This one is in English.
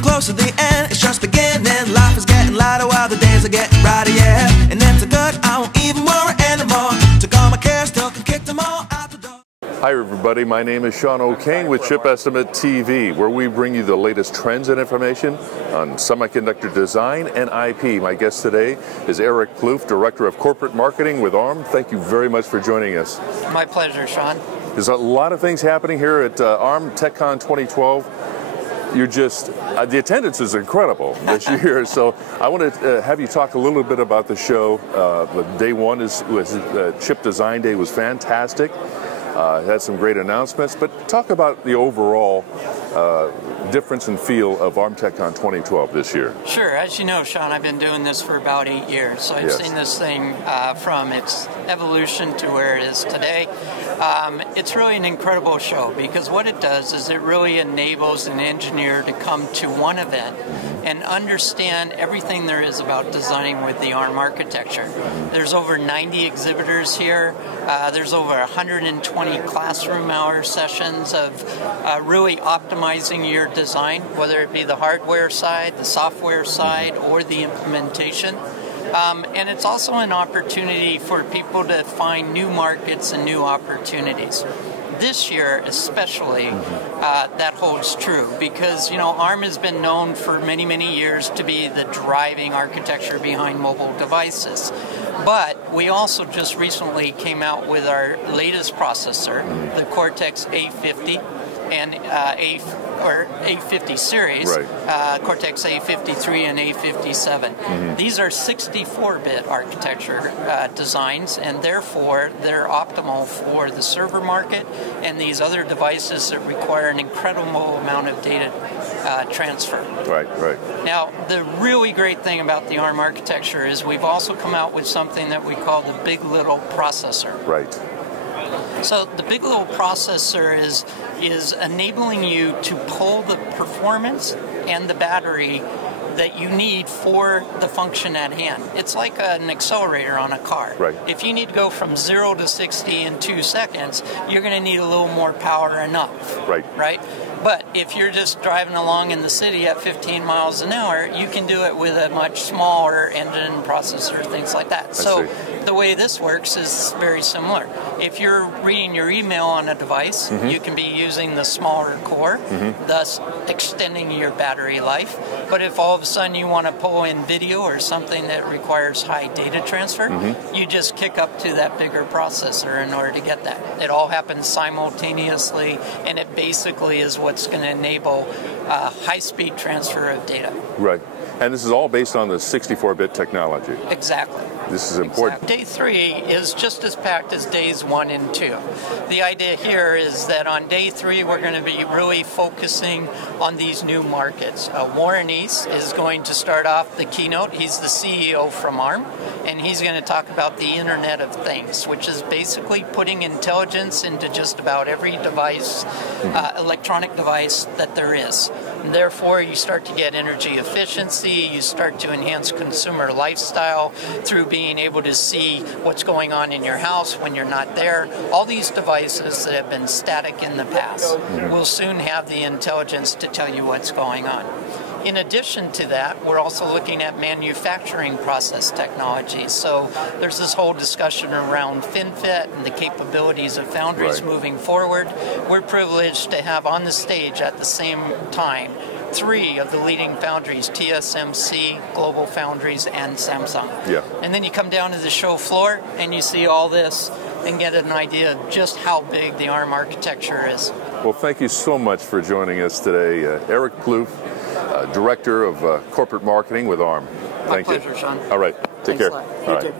moving close to the end, it's just beginning. Life is getting lighter while the days are getting brighter, yeah. And that's a good, I won't even worry anymore. Took all my cares, still can kick them all out the door. Hi everybody, my name is Sean O'Kane with ChipEstimate.TV, where we bring you the latest trends and information on semiconductor design and IP. My guest today is Erik Ploof, Director of Corporate Marketing with ARM. Thank you very much for joining us. My pleasure, Sean. There's a lot of things happening here at ARM TechCon 2012. You're just, the attendance is incredible this year, so I want to have you talk a little bit about the show. Day one was Chip Design Day, was fantastic. Had some great announcements, but talk about the overall difference and feel of ARM TechCon 2012 this year. Sure. As you know, Sean, I've been doing this for about 8 years, so I've seen this thing from its evolution to where it is today. It's really an incredible show because what it does is it really enables an engineer to come to one event and understand everything there is about designing with the ARM architecture. There's over 90 exhibitors here. There's over 120 classroom hour sessions of really optimizing your design, whether it be the hardware side, the software side, or the implementation. And it's also an opportunity for people to find new markets and new opportunities. This year especially, that holds true because, you know, ARM has been known for many, many years to be the driving architecture behind mobile devices. But we also just recently came out with our latest processor, the Cortex A50 and A50 series, right. Cortex A53 and A57. These are 64-bit architecture designs, and therefore they're optimal for the server market and these other devices that require an incredible amount of data transfer. Right, right. Now, the really great thing about the ARM architecture is we've also come out with something that we call the Big Little processor. Right. So the Big Little processor is enabling you to pull the performance and the battery that you need for the function at hand. It's like an accelerator on a car. Right. If you need to go from 0 to 60 in 2 seconds, you're going to need a little more power enough. Right. Right? But if you're just driving along in the city at 15 miles an hour, you can do it with a much smaller engine, processor, things like that. So the way this works is very similar. If you're reading your email on a device, you can be using the smaller core, thus extending your battery life. But if all of a sudden you want to pull in video or something that requires high data transfer, you just kick up to that bigger processor in order to get that. It all happens simultaneously, and it basically is what's going to enable high-speed transfer of data. Right. And this is all based on the 64-bit technology. Exactly. This is important. Exactly. Day 3 is just as packed as days 1 and 2. The idea here is that on day 3 we're going to be really focusing on these new markets. Warren East is going to start off the keynote. He's the CEO from ARM, and he's going to talk about the Internet of Things, which is basically putting intelligence into just about every device, electronic device that there is. And therefore, you start to get energy efficiency, you start to enhance consumer lifestyle through being able to see what's going on in your house when you're not there. All these devices that have been static in the past will soon have the intelligence to tell you what's going on. In addition to that, we're also looking at manufacturing process technology. So there's this whole discussion around FinFET and the capabilities of foundries moving forward. We're privileged to have on the stage at the same time 3 of the leading foundries, TSMC, Global Foundries, and Samsung. Yeah. And then you come down to the show floor and you see all this and get an idea of just how big the ARM architecture is. Well, thank you so much for joining us today. Erik Ploof, Director of Corporate Marketing with ARM. Thank you. My pleasure, Sean. All right. Take care. All right.